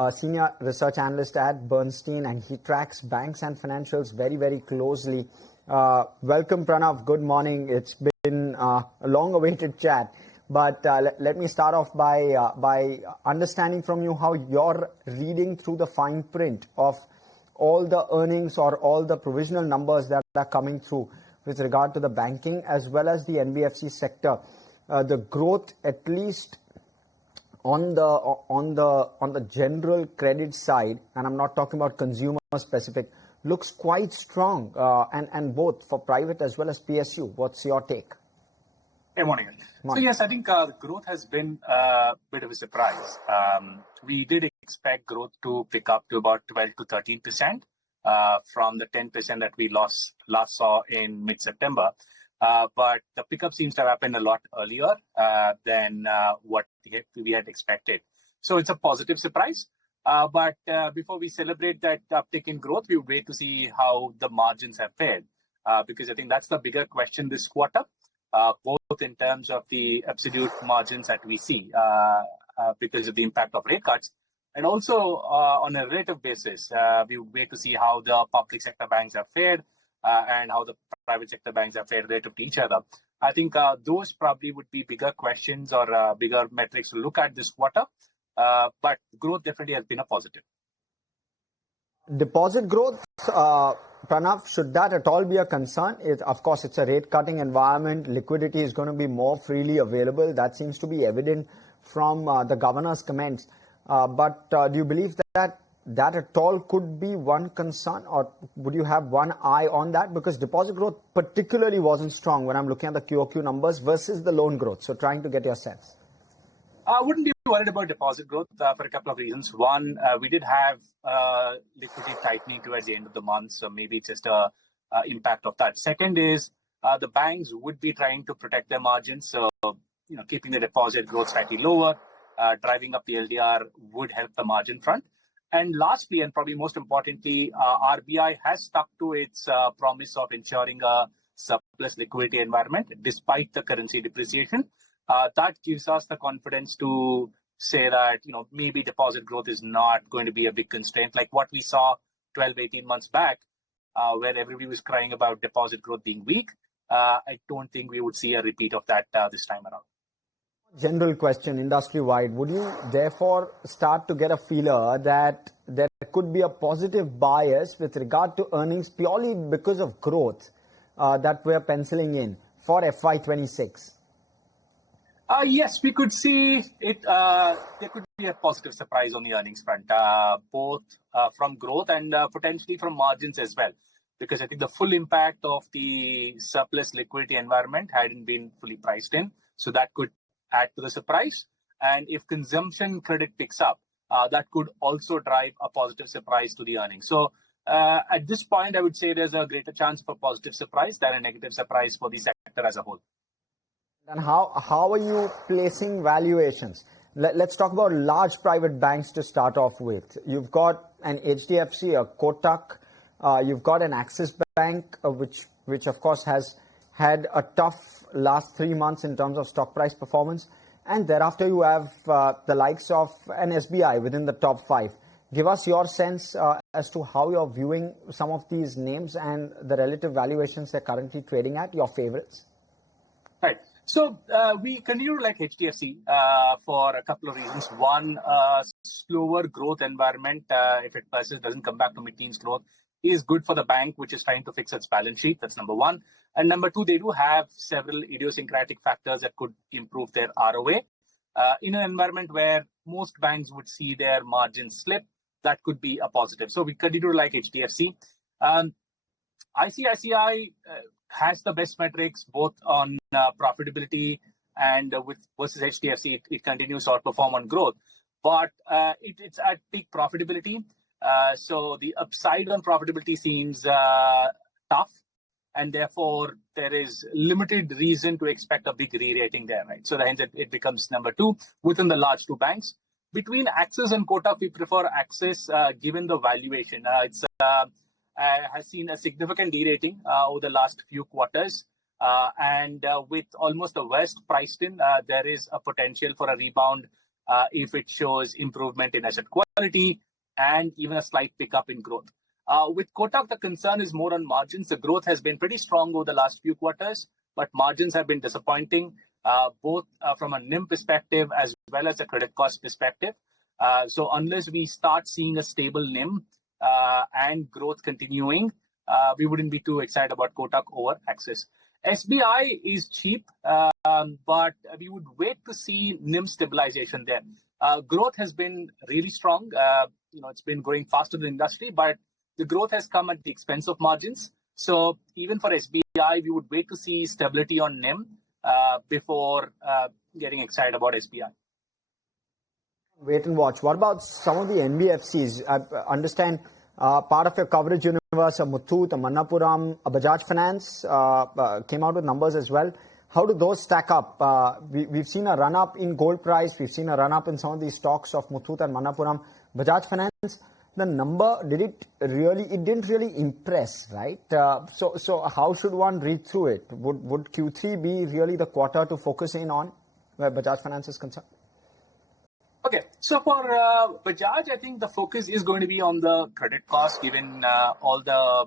a senior research analyst at Bernstein, and he tracks banks and financials very, very closely. Welcome, Pranav. Good morning. It's been a long-awaited chat. But let me start off by understanding from you how you're reading through the fine print of all the earnings or all the provisional numbers that are coming through with regard to the banking as well as the NBFC sector. The growth, at least on the general credit side, and I'm not talking about consumer specific, looks quite strong, and both for private as well as PSU. What's your take? Good morning. So yes, I think the growth has been a bit of a surprise. We did expect growth to pick up to about 12 to 13% from the 10% that we last saw in mid-September. But the pickup seems to have happened a lot earlier than what we had expected. So it's a positive surprise. But before we celebrate that uptick in growth, we wait to see how the margins have fared. Because I think that's the bigger question this quarter, both in terms of the absolute margins that we see because of the impact of rate cuts. And also on a relative basis, we wait to see how the public sector banks have fared and how the private sector banks have fared relative to each other. I think those probably would be bigger questions or bigger metrics to look at this quarter. But growth definitely has been a positive. Deposit growth, Pranav, should that at all be a concern? Of course, it's a rate-cutting environment. Liquidity is going to be more freely available. That seems to be evident from the governor's comments. But do you believe that at all could be one concern, or would you have one eye on that? Because deposit growth particularly wasn't strong when I'm looking at the QOQ numbers versus the loan growth. So trying to get your sense. I wouldn't be worried about deposit growth for a couple of reasons. One, we did have liquidity tightening towards the end of the month, so maybe it's just a impact of that. Second is the banks would be trying to protect their margins, so keeping the deposit growth slightly lower, driving up the LDR would help the margin front. And lastly, and probably most importantly, RBI has stuck to its promise of ensuring a surplus liquidity environment despite the currency depreciation. That gives us the confidence to say that, maybe deposit growth is not going to be a big constraint like what we saw 12, 18 months back, where everybody was crying about deposit growth being weak. I don't think we would see a repeat of that this time around. General question, industry-wide, would you therefore start to get a feeler that there could be a positive bias with regard to earnings purely because of growth that we're penciling in for FY26? Yes, we could see it. There could be a positive surprise on the earnings front, both from growth and potentially from margins as well. Because I think the full impact of the surplus liquidity environment hadn't been fully priced in. So that could add to the surprise. And if consumption credit picks up, that could also drive a positive surprise to the earnings. So at this point, I would say there's a greater chance for positive surprise than a negative surprise for the sector as a whole. And how are you placing valuations? Let's talk about large private banks to start off with. You've got an HDFC, a Kotak, you've got an Axis Bank, which of course has had a tough last 3 months in terms of stock price performance. And thereafter you have the likes of an SBI within the top 5. Give us your sense as to how you're viewing some of these names and the relative valuations they're currently trading at, your favorites. Right. So we continue to like HDFC for a couple of reasons. One, slower growth environment, if it persists, doesn't come back to mid-teens growth, is good for the bank, which is trying to fix its balance sheet. That's number one. And number two, they do have several idiosyncratic factors that could improve their ROA. In an environment where most banks would see their margins slip, that could be a positive. So we continue to like HDFC. ICICI has the best metrics both on profitability and versus HDFC. It continues to outperform on growth, but it's at peak profitability. So the upside on profitability seems tough, and therefore there is limited reason to expect a big re-rating there, right? So hence it becomes number two within the large two banks. Between Axis and Kotak, we prefer Axis given the valuation. It's has seen a significant de-rating over the last few quarters. And with almost the worst priced in, there is a potential for a rebound if it shows improvement in asset quality volatility and even a slight pickup in growth. With Kotak, the concern is more on margins. The growth has been pretty strong over the last few quarters, but margins have been disappointing, both from a NIM perspective as well as a credit cost perspective. So unless we start seeing a stable NIM and growth continuing, we wouldn't be too excited about Kotak over Axis. SBI is cheap, but we would wait to see NIM stabilization there. Growth has been really strong. It's been growing faster than industry, but the growth has come at the expense of margins. So even for SBI, we would wait to see stability on NIM before getting excited about SBI. Wait and watch. What about some of the NBFCs? I understand part of your coverage universe, Muthoot, Manappuram, Bajaj Finance came out with numbers as well. How do those stack up? We've seen a run-up in gold price. We've seen a run-up in some of these stocks of Muthoot and Manappuram. Bajaj Finance, the number, it didn't really impress, right? So how should one read through it? Would Q3 be really the quarter to focus in on where Bajaj Finance is concerned? Okay, so for Bajaj, I think the focus is going to be on the credit cost, given all the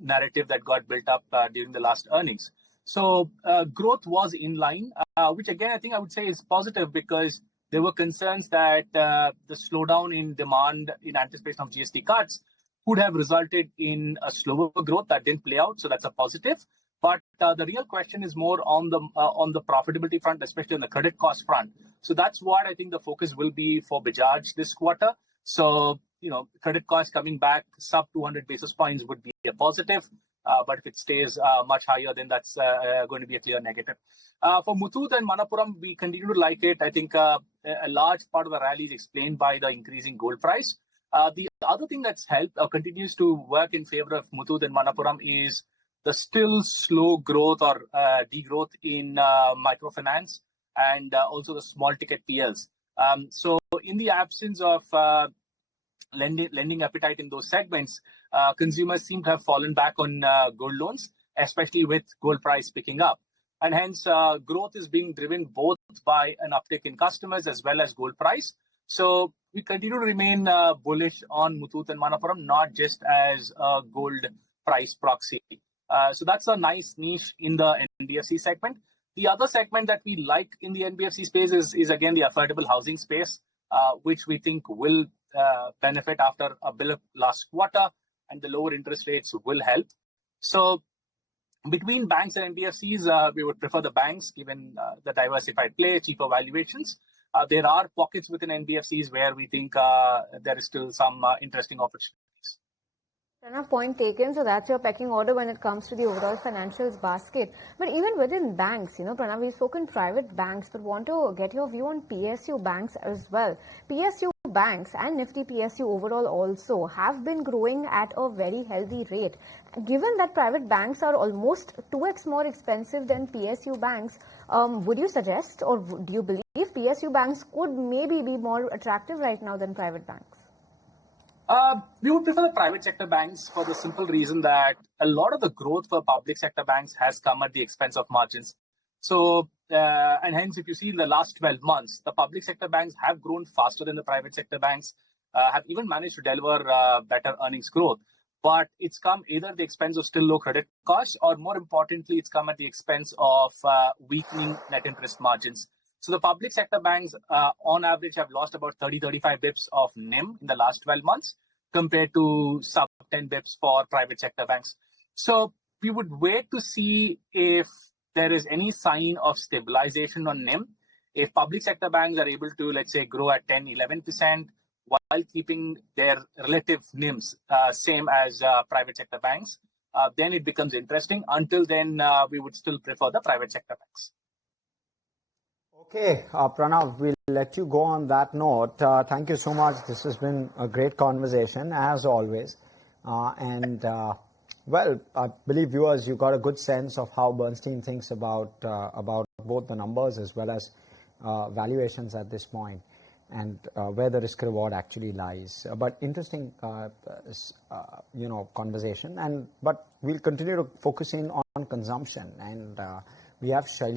narrative that got built up during the last earnings. So growth was in line, which again, I think I would say is positive because there were concerns that the slowdown in demand in anticipation of GST cuts could have resulted in a slower growth. That didn't play out, so that's a positive. But the real question is more on the profitability front, especially on the credit cost front. So that's what I think the focus will be for Bajaj this quarter. So, credit cost coming back sub 200 basis points would be a positive. But if it stays much higher, then that's going to be a clear negative. For Muthoot and Manappuram, we continue to like it. I think a large part of the rally is explained by the increasing gold price. The other thing that's helped or continues to work in favor of Muthoot and Manappuram is the still slow growth or degrowth in microfinance and also the small ticket PLs. So in the absence of lending appetite in those segments, consumers seem to have fallen back on gold loans, especially with gold price picking up. And hence, growth is being driven both by an uptick in customers as well as gold price. So we continue to remain bullish on Muthoot and Manappuram, not just as a gold price proxy. So that's a nice niche in the NBFC segment. The other segment that we like in the NBFC space is again, the affordable housing space, which we think will benefit after a blip last quarter, and the lower interest rates will help. So between banks and NBFCs, we would prefer the banks given the diversified play, cheaper valuations. There are pockets within NBFCs where we think there is still some interesting opportunities. Pranav, point taken. So that's your pecking order when it comes to the overall financials basket. But even within banks, Pranav, we've spoken private banks, but want to get your view on PSU banks as well. PSU banks and Nifty PSU overall also have been growing at a very healthy rate. Given that private banks are almost 2x more expensive than PSU banks, would you suggest or do you believe PSU banks could maybe be more attractive right now than private banks? We would prefer the private sector banks for the simple reason that a lot of the growth for public sector banks has come at the expense of margins. So, and hence, if you see in the last 12 months, the public sector banks have grown faster than the private sector banks, have even managed to deliver better earnings growth. But it's come either at the expense of still low credit costs, or more importantly, it's come at the expense of weakening net interest margins. So the public sector banks, on average, have lost about 30-35 bips of NIM in the last 12 months compared to sub 10 bips for private sector banks. So we would wait to see if there is any sign of stabilization on NIM. If public sector banks are able to, let's say, grow at 10-11% while keeping their relative NIMs same as private sector banks, then it becomes interesting. Until then, we would still prefer the private sector banks. Okay, Pranav, we'll let you go on that note. Thank you so much. This has been a great conversation, as always. Well, I believe viewers, you got a good sense of how Bernstein thinks about both the numbers as well as valuations at this point, and where the risk reward actually lies. But interesting, conversation. But we'll continue to focus in on consumption, and we have Shaili